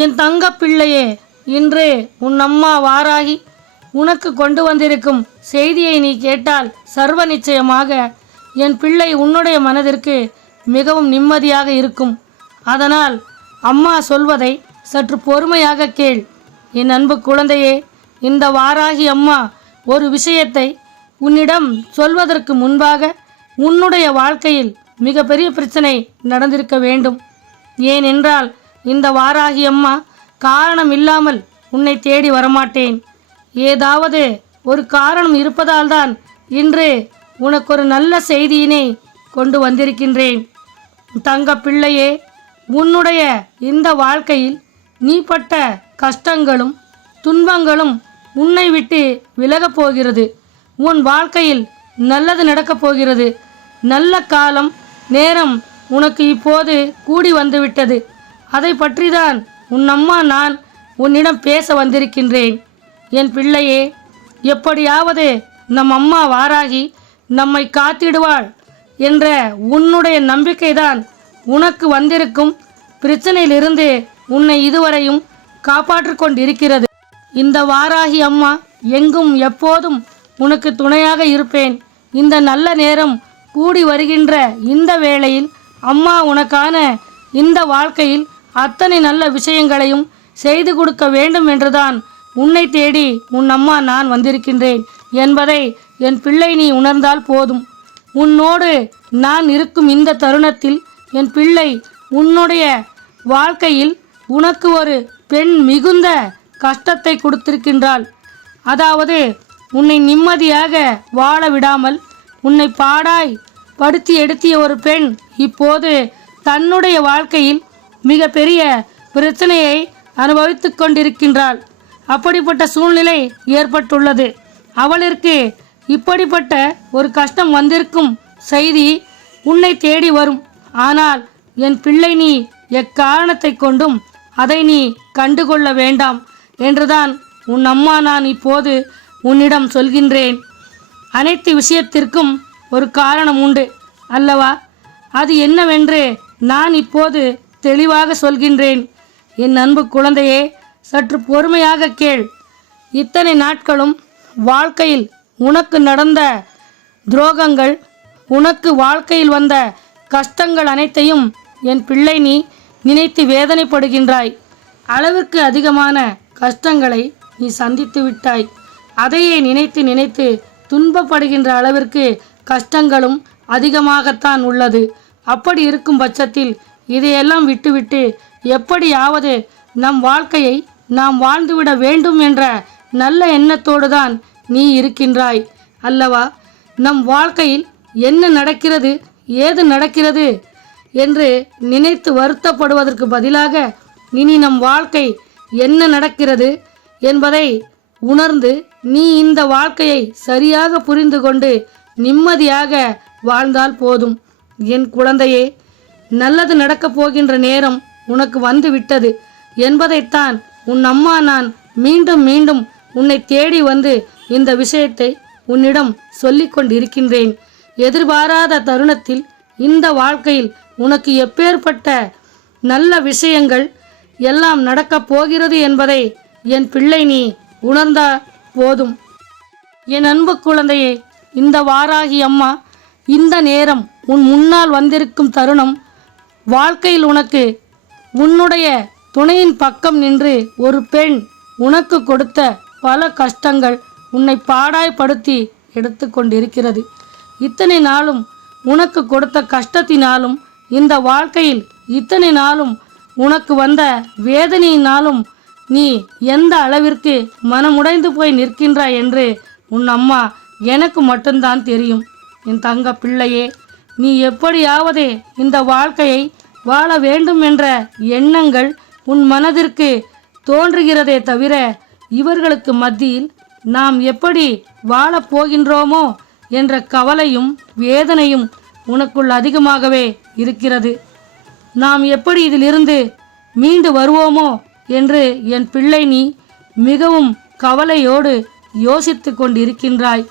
என் தங்க பிள்ளையே இன்று உன் அம்மா வாராகி. உனக்கு கொண்டு வந்திருக்கும் செய்தியை நீ கேட்டால் சர்வ நிச்சயமாக என் பிள்ளை உன்னுடைய மனதிற்கு மிகவும் நிம்மதியாக இருக்கும். அதனால் அம்மா சொல்வதை சற்று பொறுமையாக கேள். என் அன்பு குழந்தையே இந்த வாராகி அம்மா ஒரு விஷயத்தை உன்னிடம் சொல்வதற்கு முன்பாக உன்னுடைய வாழ்க்கையில் மிகப்பெரிய பிரச்சனை நடந்திருக்க வேண்டும். ஏனென்றால் இந்த வாராகி அம்மா காரணம் இல்லாமல் உன்னை தேடி வரமாட்டேன். ஏதாவது ஒரு காரணம் இருப்பதால்தான் இன்று உனக்கு ஒரு நல்ல செய்தியினை கொண்டு வந்திருக்கின்றேன். தங்க பிள்ளையே உன்னுடைய இந்த வாழ்க்கையில் நீ பட்ட கஷ்டங்களும் துன்பங்களும் உன்னை விட்டு விலகப் போகிறது. உன் வாழ்க்கையில் நல்லது நடக்கப் போகிறது. நல்ல காலம் நேரம் உனக்கு இப்போது கூடி வந்துவிட்டது. அதை பற்றிதான் உன் அம்மா நான் உன்னிடம் பேச வந்திருக்கின்றேன். என் பிள்ளையே எப்படியாவது நம் அம்மா வாராகி நம்மை காத்திடுவாள் என்ற உன்னுடைய நம்பிக்கைதான் உனக்கு வந்திருக்கும். பிரச்சனையிலிருந்து உன்னை இதுவரையும் காப்பாற்றிக் கொண்டிருக்கிறது. இந்த வாராகி அம்மா எங்கும் எப்போதும் உனக்கு துணையாக இருப்பேன். இந்த நல்ல நேரம் கூடி வருகின்ற இந்த வேளையில் அம்மா உனக்கான இந்த வாழ்க்கையில் அத்தனை நல்ல விஷயங்களையும் செய்து கொடுக்க வேண்டும் என்றுதான் உன்னை தேடி உன் அம்மா நான் வந்திருக்கின்றேன் என்பதை என் பிள்ளை நீ உணர்ந்தால் போதும். உன்னோடு நான் இருக்கும் இந்த தருணத்தில் என் பிள்ளை உன்னுடைய வாழ்க்கையில் உனக்கு ஒரு பெண் மிகுந்த கஷ்டத்தை கொடுத்திருக்கின்றாள். அதாவது உன்னை நிம்மதியாக வாழ விடாமல் உன்னை பாடாய் படுத்தி எடுத்திய ஒரு பெண் இப்போது தன்னுடைய வாழ்க்கையில் மிகப்பெரிய பிரச்சனையை அனுபவித்து கொண்டிருக்கின்றாள். அப்படிப்பட்ட சூழ்நிலை ஏற்பட்டுள்ளது. அவளிற்கு இப்படிப்பட்ட ஒரு கஷ்டம் வந்திருக்கும் செய்தி உன்னை தேடி வரும். ஆனால் என் பிள்ளை நீ எக்காரணத்தை கொண்டும் அதை நீ கண்டுகொள்ள வேண்டாம் என்றுதான் உன் அம்மா நான் இப்போது உன்னிடம் சொல்கின்றேன். அனைத்து விஷயத்திற்கும் ஒரு காரணம் உண்டு அல்லவா? அது என்னவென்று நான் இப்போது தெளிவாக சொல்கின்றேன். என் அன்பு குழந்தையே சற்று பொறுமையாக கேள். இத்தனை நாட்களும் வாழ்க்கையில் உனக்கு நடந்த துரோகங்கள் உனக்கு வாழ்க்கையில் வந்த கஷ்டங்கள் அனைத்தையும் என் பிள்ளை நீ நினைத்து வேதனைப்படுகின்றாய். அளவுக்கு அதிகமான கஷ்டங்களை நீ சந்தித்து விட்டாய். அதையே நினைத்து நினைத்து துன்பப்படுகின்ற அளவிற்கு கஷ்டங்களும் அதிகமாகத்தான் உள்ளது. அப்படி இருக்கும் பட்சத்தில் இதையெல்லாம் விட்டுவிட்டு எப்படியாவது நம் வாழ்க்கையை நாம் வாழ்ந்துவிட வேண்டும் என்ற நல்ல எண்ணத்தோடு தான் நீ இருக்கின்றாய். அல்லவா? நம் வாழ்க்கையில் என்ன நடக்கிறது ஏது நடக்கிறது என்று நினைத்து வருத்தப்படுவதற்கு பதிலாக இனி நம் வாழ்க்கை என்ன நடக்கிறது என்பதை உணர்ந்து நீ இந்த வாழ்க்கையை சரியாக புரிந்து கொண்டு நிம்மதியாக வாழ்ந்தால் போதும். என் குழந்தையே நல்லது நடக்கப் போகின்ற நேரம் உனக்கு வந்து விட்டது என்பதைத்தான் உன் அம்மா நான் மீண்டும் மீண்டும் உன்னை தேடி வந்து இந்த விஷயத்தை உன்னிடம் சொல்லிக் கொண்டிருக்கின்றேன். எதிர்பாராத தருணத்தில் இந்த வாழ்க்கையில் உனக்கு எப்பேற்பட்ட நல்ல விஷயங்கள் எல்லாம் நடக்கப் போகிறது என்பதை என் பிள்ளை நீ உணர்ந்தா போதும். என் அன்பு குழந்தையே இந்த வாராகி அம்மா இந்த நேரம் உன் முன்னால் வந்திருக்கும் தருணம் வாழ்க்கையில் உனக்கு உன்னுடைய துணையின் பக்கம் நின்று ஒரு பெண் உனக்கு கொடுத்த பல கஷ்டங்கள் உன்னை பாடாய்படுத்தி எடுத்து கொண்டிருக்கிறது. இத்தனை நாளும் உனக்கு கொடுத்த கஷ்டத்தினாலும் இந்த வாழ்க்கையில் இத்தனை நாளும் உனக்கு வந்த வேதனையினாலும் நீ எந்த அளவிற்கு மனமுடைந்து போய் நிற்கின்றாய் என்று உன் அம்மா எனக்கு மட்டும்தான் தெரியும். என் தங்க பிள்ளையே நீ எப்படியாவது இந்த வாழ்க்கையை வாழ வேண்டும் என்ற எண்ணங்கள் உன் மனதிற்கு தோன்றுகிறதே தவிர இவர்களுக்கு மத்தியில் நாம் எப்படி வாழப் போகின்றோமோ என்ற கவலையும் வேதனையும் உனக்குள் அதிகமாகவே இருக்கிறது. நாம் எப்படி இதிலிருந்து மீண்டு வருவோமோ என்று என் பிள்ளை நீ மிகவும் கவலையோடு யோசித்து கொண்டிருக்கின்றாய்.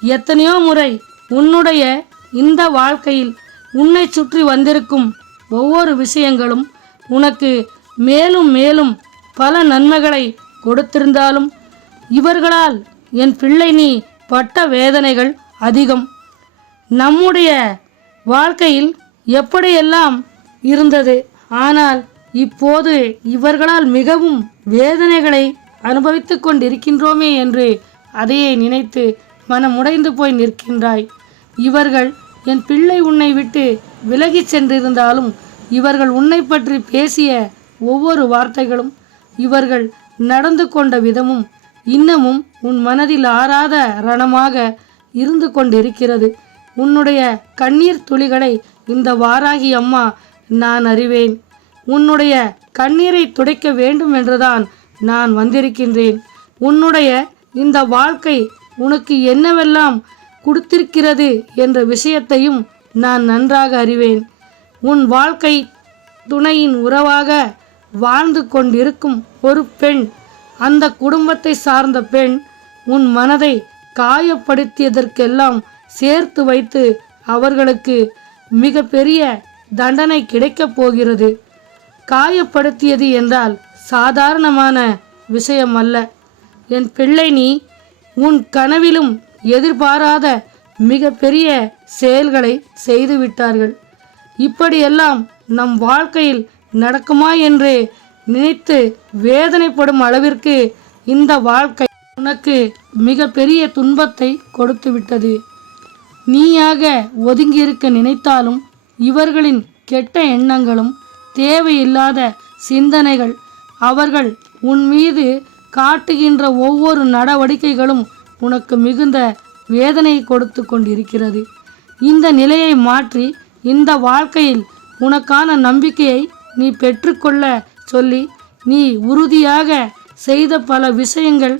எத்தனையோ முறை உன்னுடைய இந்த வாழ்க்கையில் உன்னை சுற்றி வந்திருக்கும் ஒவ்வொரு விஷயங்களும் உனக்கு மேலும் மேலும் பல நன்மைகளை கொடுத்திருந்தாலும் இவர்களால் என் பிள்ளை நீ பட்ட வேதனைகள் அதிகம். நம்முடைய வாழ்க்கையில் எப்படியெல்லாம் இருந்தது? ஆனால் இப்போது இவர்களால் மிகவும் வேதனைகளை அனுபவித்து கொண்டிருக்கின்றோமே என்று அதையே நினைத்து மனமுடைந்து போய் நிற்கின்றாய். இவர்கள் என் பிள்ளை உன்னை விட்டு விலகிச் சென்றிருந்தாலும் இவர்கள் உன்னை பற்றி பேசிய ஒவ்வொரு வார்த்தைகளும் இவர்கள் நடந்து கொண்ட விதமும் இன்னமும் உன் மனதில் ஆறாத ரணமாக இருந்து கொண்டிருக்கிறது. உன்னுடைய கண்ணீர் துளிகளை இந்த வாராகி அம்மா நான் அறிவேன். உன்னுடைய கண்ணீரை துடைக்க வேண்டும் என்றுதான் நான் வந்திருக்கின்றேன். உன்னுடைய இந்த வாழ்க்கை உனக்கு என்னவெல்லாம் கொடுத்திருக்கிறது என்ற விஷயத்தையும் நான் நன்றாக அறிவேன். உன் வாழ்க்கை துணையின் உறவாக வாழ்ந்து கொண்டிருக்கும் ஒரு பெண் அந்த குடும்பத்தை சார்ந்த பெண் உன் மனதை காயப்படுத்தியதற்கெல்லாம் சேர்த்து வைத்து அவர்களுக்கு மிக பெரிய தண்டனை கிடைக்கப் போகிறது. காயப்படுத்தியது என்றால் சாதாரணமான விஷயம் அல்ல என் பிள்ளை நீ உன் கனவிலும் எதிர்பாராத மிக பெரிய செயல்களை செய்து விட்டார்கள். இப்படியெல்லாம் நம் வாழ்க்கையில் நடக்குமா என்று நினைத்து வேதனைப்படும் அளவிற்கு இந்த வாழ்க்கை உனக்கு மிக பெரிய துன்பத்தை கொடுத்து விட்டது. நீயாக ஒதுங்கியிருக்க நினைத்தாலும் இவர்களின் கெட்ட எண்ணங்களும் தேவையில்லாத சிந்தனைகள் அவர்கள் உன் மீது காட்டுகின்ற ஒவ்வொரு நடவடிக்கைகளும் உனக்கு மிகுந்த வேதனை கொடுத்து கொண்டிருக்கிறது. இந்த நிலையை மாற்றி இந்த வாழ்க்கையில் உனக்கான நம்பிக்கையை நீ பெற்றுக்கொள்ள சொல்லி நீ உறுதியாக செய்த பல விஷயங்கள்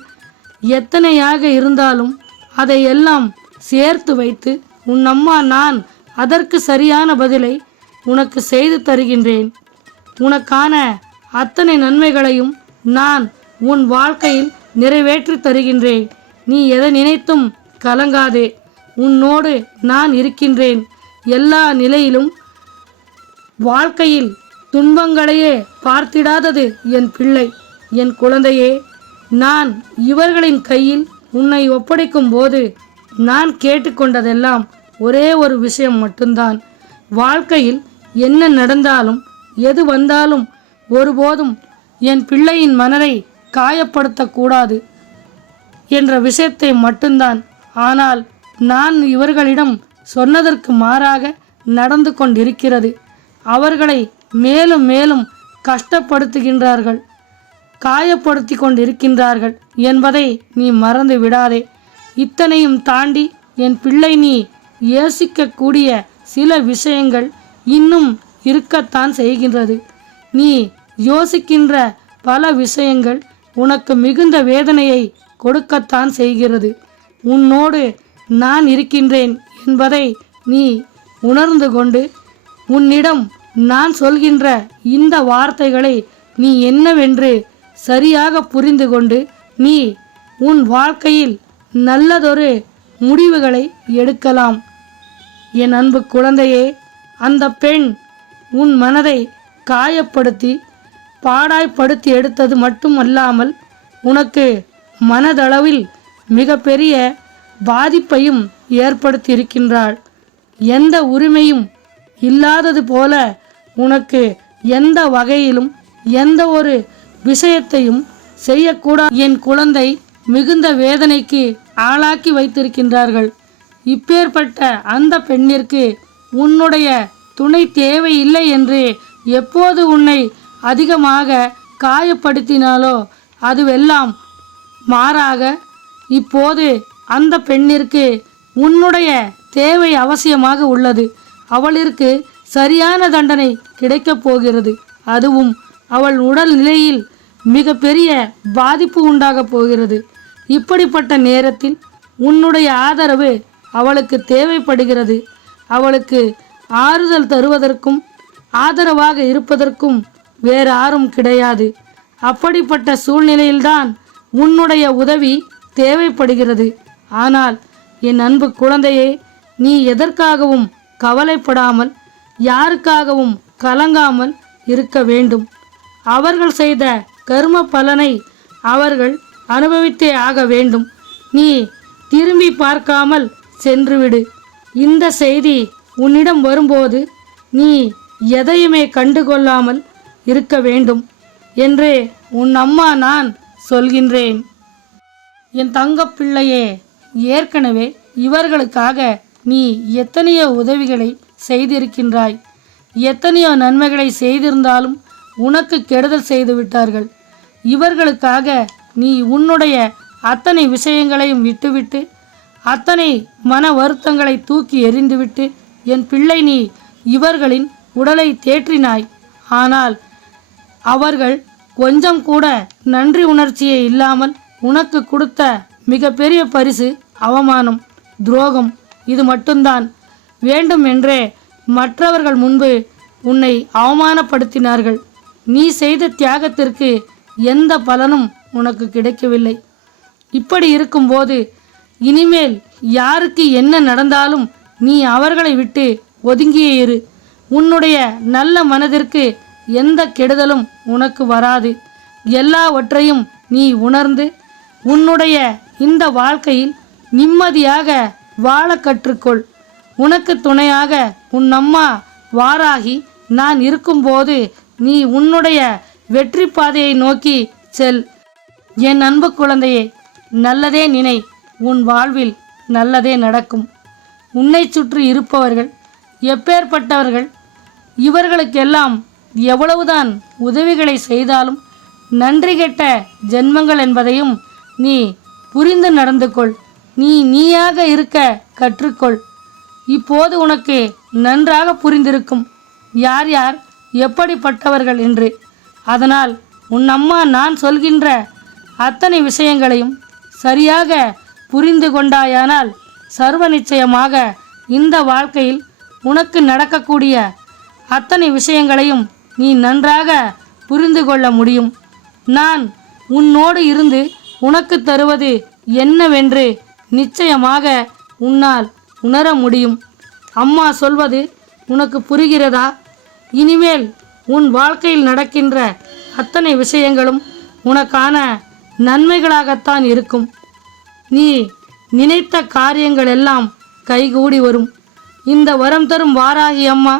எத்தனையாக இருந்தாலும் அதையெல்லாம் சேர்த்து வைத்து உன் அம்மா நான் அதற்கு சரியான பதிலை உனக்கு செய்து தருகின்றேன். உனக்கான அத்தனை நன்மைகளையும் நான் உன் வாழ்க்கையில் நிறைவேற்றி தருகின்றேன். நீ எதை நினைத்தும் கலங்காதே. உன்னோடு நான் இருக்கின்றேன். எல்லா நிலையிலும் வாழ்க்கையில் துன்பங்களையே பார்த்திடாதது என் பிள்ளை என் குழந்தையே. நான் இவர்களின் கையில் உன்னை ஒப்படைக்கும் போது நான் கேட்டுக்கொண்டதெல்லாம் ஒரே ஒரு விஷயம் மட்டும்தான். வாழ்க்கையில் என்ன நடந்தாலும் எது வந்தாலும் ஒருபோதும் என் பிள்ளையின் மனதை காயப்படுத்தக்கூடாது. என்ற விஷயத்தை மட்டும்தான். ஆனால் நான் இவர்களிடம் சொன்னதற்கு மாறாக நடந்து கொண்டிருக்கிறது. அவர்களை மேலும் மேலும் கஷ்டப்படுத்துகின்றார்கள். காயப்படுத்தி கொண்டிருக்கின்றார்கள் என்பதை நீ மறந்து விடாதே. இத்தனையும் தாண்டி என் பிள்ளை நீ யோசிக்கக்கூடிய சில விஷயங்கள் இன்னும் இருக்கத்தான் செய்கின்றது. நீ யோசிக்கின்ற பல விஷயங்கள் உனக்கு மிகுந்த வேதனையை கொடுக்கத்தான் செய்கிறது. உன்னோடு நான் இருக்கின்றேன் என்பதை நீ உணர்ந்து கொண்டு உன்னிடம் நான் சொல்கின்ற இந்த வார்த்தைகளை நீ என்னவென்று சரியாக புரிந்து கொண்டு நீ உன் வாழ்க்கையில் நல்லதொரு முடிவுகளை எடுக்கலாம். என் அன்பு குழந்தையே அந்த பெண் உன் மனதை காயப்படுத்தி பாடாய்ப்படுத்தி எடுத்தது மட்டுமல்லாமல் உனக்கு மனதளவில் மிகப்பெரிய பாதிப்பையும் ஏற்படுத்தியிருக்கின்றாள். எந்த உரிமையும் இல்லாதது போல உனக்கு எந்த வகையிலும் எந்த ஒரு விஷயத்தையும் செய்யக்கூடாது என் குழந்தை மிகுந்த வேதனைக்கு ஆளாக்கி வைத்திருக்கின்றார்கள். இப்பேற்பட்ட அந்த பெண்ணிற்கு உன்னுடைய துணை தேவையில்லை என்று எப்போது உன்னை அதிகமாக காயப்படுத்தினாலோ அதுவெல்லாம் மாறாக இப்போது அந்த பெண்ணிற்கு உன்னுடைய தேவை அவசியமாக உள்ளது. அவளிற்கு சரியான தண்டனை கிடைக்கப் போகிறது. அதுவும் அவள் உடல் நிலையில் மிக பெரிய பாதிப்பு உண்டாகப் போகிறது. இப்படிப்பட்ட நேரத்தில் உன்னுடைய ஆதரவு அவளுக்கு தேவைப்படுகிறது. அவளுக்கு ஆறுதல் தருவதற்கும் ஆதரவாக இருப்பதற்கும் வேறு யாரும் கிடையாது. அப்படிப்பட்ட சூழ்நிலையில்தான் உன்னுடைய உதவி தேவைப்படுகிறது. ஆனால் என் அன்பு குழந்தையே நீ எதற்காகவும் கவலைப்படாமல் யாருக்காகவும் கலங்காமல் இருக்க வேண்டும். அவர்கள் செய்த கர்ம பலனை அவர்கள் அனுபவித்தே ஆக வேண்டும். நீ திரும்பி பார்க்காமல் சென்றுவிடு. இந்த செய்தி உன்னிடம் வரும்போது நீ எதையுமே கண்டுகொள்ளாமல் இருக்க வேண்டும். என்று உன் அம்மா நான் சொல்கின்றேன். என் தங்கப் பிள்ளையே ஏற்கனவே இவர்களுக்காக நீ எத்தனையோ உதவிகளை செய்திருக்கின்றாய். எத்தனையோ நன்மைகளை செய்திருந்தாலும் உனக்கு கெடுதல் செய்து விட்டார்கள். இவர்களுக்காக நீ உன்னுடைய அத்தனை விஷயங்களையும் விட்டுவிட்டு அத்தனை மன வருத்தங்களை தூக்கி எறிந்துவிட்டு என் பிள்ளை நீ இவர்களின் உடலை தேற்றினாய். ஆனால் அவர்கள் கொஞ்சம் கூட நன்றி உணர்ச்சியே இல்லாமல் உனக்கு கொடுத்த மிகப்பெரிய பரிசு அவமானம் துரோகம். இது மட்டும்தான். வேண்டும் என்றே மற்றவர்கள் முன்பு உன்னை அவமானப்படுத்தினார்கள். நீ செய்த தியாகத்திற்கு எந்த பலனும் உனக்கு கிடைக்கவில்லை. இப்படி இருக்கும்போது இனிமேல் யாருக்கு என்ன நடந்தாலும் நீ அவர்களை விட்டு ஒதுங்கியே இரு. உன்னுடைய நல்ல மனதிற்கு எந்த கெடுதலும் உனக்கு வராது. எல்லாவற்றையும் நீ உணர்ந்து உன்னுடைய இந்த வாழ்க்கையில் நிம்மதியாக வாழ கற்றுக்கொள். உனக்கு துணையாக உன் அம்மா வாராகி நான் இருக்கும்போது நீ உன்னுடைய வெற்றி பாதையை நோக்கி செல். என் அன்பு குழந்தையே நல்லதே நினை. உன் வாழ்வில் நல்லதே நடக்கும். உன்னை சுற்றி இருப்பவர்கள் எப்பேற்பட்டவர்கள் இவர்களுக்கெல்லாம் எவ்வளவுதான் உதவிகளை செய்தாலும் நன்றி கெட்ட ஜென்மங்கள் என்பதையும் நீ புரிந்து நடந்து கொள் நீ நீயாக இருக்க கற்றுக்கொள். இப்போது உனக்கு நன்றாக புரிந்திருக்கும். யார் யார் எப்படிப்பட்டவர்கள் என்று. அதனால் உன் அம்மா நான் சொல்கின்ற அத்தனை விஷயங்களையும் சரியாக புரிந்து கொண்டாயானால் சர்வ நிச்சயமாக இந்த வாழ்க்கையில் உனக்கு நடக்கக்கூடிய அத்தனை விஷயங்களையும் நீ நன்றாக புரிந்து கொள்ள முடியும். நான் உன்னோடு இருந்து உனக்கு தருவது என்னவென்று நிச்சயமாக உன்னால் உணர முடியும். அம்மா சொல்வது உனக்கு புரிகிறதா? இனிமேல் உன் வாழ்க்கையில் நடக்கின்ற அத்தனை விஷயங்களும் உனக்கான நன்மைகளாகத்தான் இருக்கும். நீ நினைத்த காரியங்கள் எல்லாம் கைகூடி வரும். இந்த வரம் தரும் வாராகி அம்மா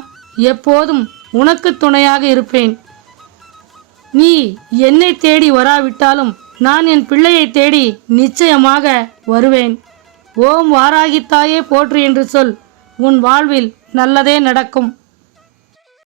எப்போதும் உனக்கு துணையாக இருப்பேன். நீ என்னை தேடி வராவிட்டாலும் நான் என் பிள்ளையை தேடி நிச்சயமாக வருவேன். ஓம் வாராகி தாயே போற்று என்று சொல். உன் வாழ்வில் நல்லதே நடக்கும்.